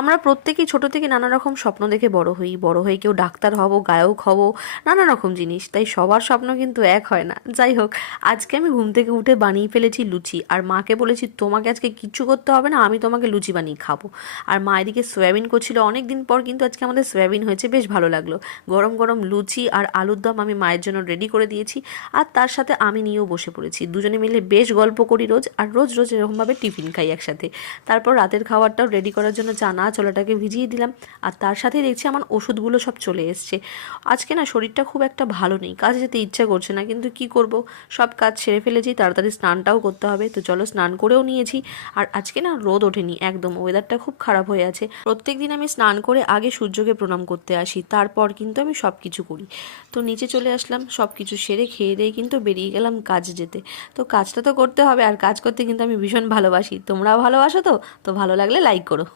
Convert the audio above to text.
আমরা প্রত্যেকেই ছোট থেকে নানা রকম স্বপ্ন দেখে বড় হই, বড় হয়ে কেউ ডাক্তার হব, গায়ক হব, নানা রকম জিনিস। তাই সবার স্বপ্ন কিন্তু এক হয় না। যাই হোক, আজকে আমি ঘুম থেকে উঠে বানিয়ে ফেলেছি লুচি, আর মাকে বলেছি তোমাকে আজকে কিচ্ছু করতে হবে না, আমি তোমাকে লুচি বানিয়ে খাবো। আর মা এদিকে সয়াবিন করছিল, অনেক দিন পর কিন্তু আজকে আমাদের সয়াবিন হয়েছে, বেশ ভালো লাগলো। গরম গরম লুচি আর আলুর দম আমি মায়ের জন্য রেডি করে দিয়েছি, আর তার সাথে আমি নিয়েও বসে পড়েছি। দুজনে মিলে বেশ গল্প করি রোজ, আর রোজ রোজ এরকমভাবে টিফিন খাই একসাথে। তারপর রাতের খাবারটাও রেডি করার জন্য চানা ছোলাটাকে ভিজিয়ে দিলাম, আর তার সাথেই দেখছি আমার ওষুধগুলো সব চলে এসছে। আজকে না শরীরটা খুব একটা ভালো নেই, কাজে যেতে ইচ্ছা করছে না, কিন্তু কি করব, সব কাজ সেরে ফেলেছি, তাড়াতাড়ি স্নানটাও করতে হবে। তো চলো, স্নান করেও নিয়েছি। আর আজকে না রোদ ওঠেনি একদম, ওয়েদারটা খুব খারাপ হয়ে আছে। প্রত্যেকদিন আমি স্নান করে আগে সূর্যকে প্রণাম করতে আসি, তারপর কিন্তু আমি সব কিছু করি। তো নিচে চলে আসলাম, সব কিছু সেরে খেয়ে দিয়ে কিন্তু বেরিয়ে গেলাম কাজে যেতে। তো কাজটা তো করতে হবে, আর কাজ করতে কিন্তু আমি ভীষণ ভালোবাসি। তোমরাও ভালোবাসো তো? তো ভালো লাগলে লাইক করো।